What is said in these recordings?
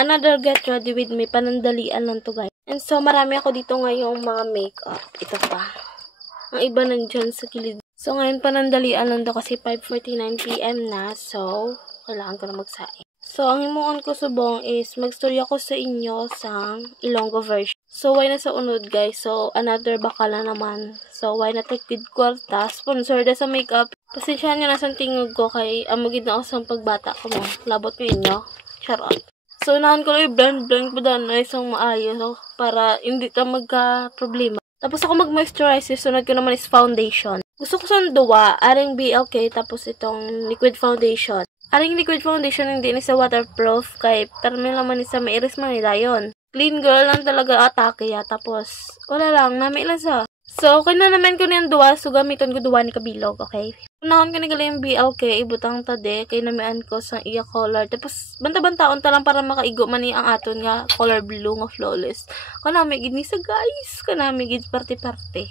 another get ready with me. Panandalian lang to, guys. And so, marami ako dito ngayong mga makeup. Ito pa. Ang iba nandyan sa kilid. So, ngayon panandalian lang to kasi 5:49 PM na. So, kailangan ko na magsaing. So, ang himuon ko subong is mag-story ako sa inyo sa Ilonggo version. So, why na sa unod, guys? So, another bakala naman. So, why na Tagpid Kwarta? Sponsored sa makeup. Pasensyahan nyo na sa tingog ko kay amagid na ako sa pagbata ko mo. Labot ko inyo. Charot. So, unahan ko lang i-blend pa daan na isang maayos. So, para hindi ta magka-problema. Tapos ako mag-moisturize. Sunod ko naman is foundation. Gusto ko sa duwa, aring BLK, tapos itong liquid foundation. Aring liquid foundation hindi ni sa waterproof, kay permi naman ni sa mairis man nila yun. Clean girl lang talaga atake ya, tapos wala lang, nami lang sa. So, okay na naman ko niyang duwa, so gamiton ko duwa ni kabilog, okay? Unahon ko nagaling yung BLK, ibutang tade, kay namian ko sa iya color. Tapos, banta-bantaon ta lang para makaigo man ang aton nga color blue nga flawless. Kanami gid ni sa guys, kanami gid parte-parte.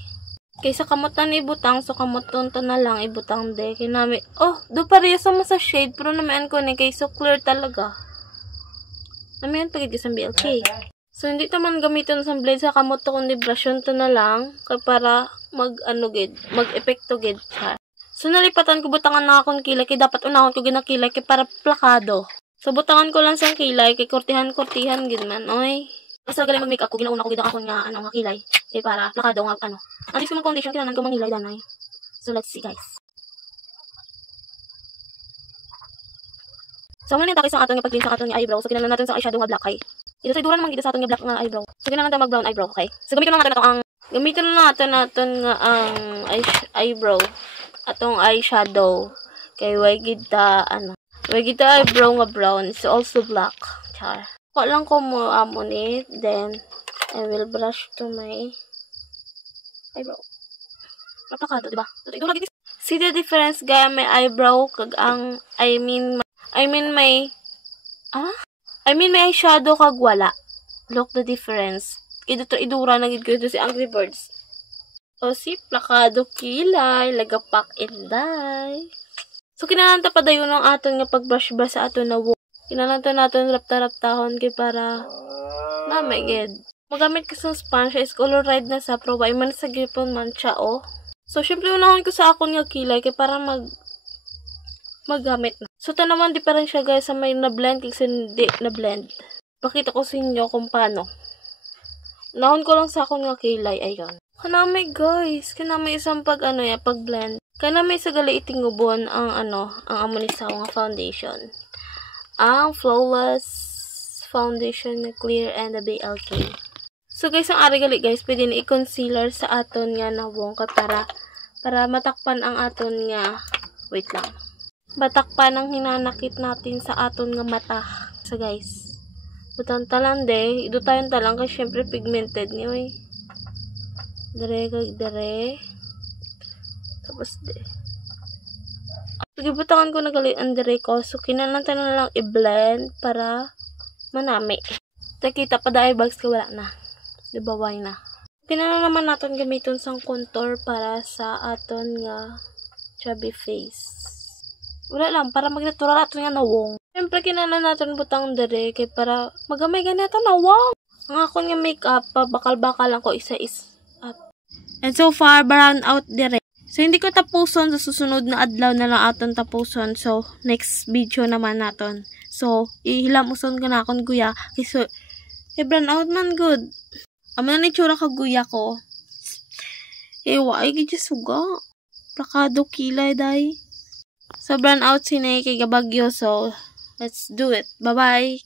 Kaysa kamot na ni ibutang, so kamoton ta na lang ibutang de. Kinami, oh, do pareha sa mo sa shade, pero namian ko ni kay so clear talaga. Namian pagid sa BLK. So, hindi naman gamitin sa blade sa kamot to, kundi brushon to na lang, kay para mag-epekto gid siya. So, nalipatan ko butangan na akong kilay, kay dapat unahon ko ginakilay, kay para plakado. So, butangan ko lang sa kilay, kay kurtihan gid man, oy. Basta galing mag-makeup ko, ginauna ko gid ako nga, nga kilay, kay para plakado nga, Alis ko ng foundation, kailangan ko manghilay, danay. So, let's see, guys. So, muna yung takis ang aton nga pag-clean sa aton nga eyebrow. So, kinalan natin sa eyeshadow nga black eye. Ito sa idura naman gito sa aton nga black nga eyebrow. So, kinalan natin mag-brown eyebrow, okay? So, gamitin natin natin nga ang eyebrow. Atong eyeshadow. Kay way gita, way gita eyebrow nga brown. It's also black. Char. Ko lang ko mo amon it. Then, I will brush to my eyebrow. Napakado, diba? See the difference, guys? May eyebrow kag ang, I mean may eyeshadow kag wala. Look the difference. Kaya dito idura na gid ko dito si Angry Birds. O si plakado kilay, lagapak inday. So kinahanglan pa dayon ng aton nga pagbrush ba sa aton na wo. Kinahanglan naton rapta-raptahon kay para na may gid. Magamit ko sa sponge is color red na sa pro ay man sa gipon man siya oh. So syempre unahon ko sa akon nga kilay kay para magamit na. So, ito naman diferensya guys sa may na-blend kasi hindi na-blend. Pakita ko sa inyo kung paano. Nahon ko lang sa akong nga kilay. Ayun. Kanamay guys. Kanamay isang pag-blend. Kanamay sa galiiting ubon ang amunisaw nga foundation. Ang Flawless Foundation na Clear and the BLK. So guys, ang ari gali guys, pwede na i-concealer sa aton nga nawong para matakpan ang aton nga, wait lang. Batakpan ang hinanakit natin sa aton nga mata. So guys, butang talan de, idutayon talang kasi syempre pigmented niyo eh. Dere. Tapos de. Sige, butangan ko nagalian dere ko. So kinalanta na lang i-blend para manami. Takita pa dahil bags ka wala na. Diba why na? Pinala naman natin gamiton sang contour para sa aton nga chubby face. Wala lang, para mag-natural ato nga nawong. Siyempre, kinala natin butang dere, kay para magamay ganito nawong. Ang akong nga makeup, bakal-bakal lang ko isa-is up. And so far, brown out dere. So, hindi ko tapuson, sa susunod na adlaw na lang aton tapuson. So, next video naman naton. So, ihilamuson ko na akong guya. So, brown out man good. Amo na tsura ka guya ko. Why gid suga? Plakado kilay day. So, brown out sinay kay Gabagyo. So, let's do it. Bye-bye.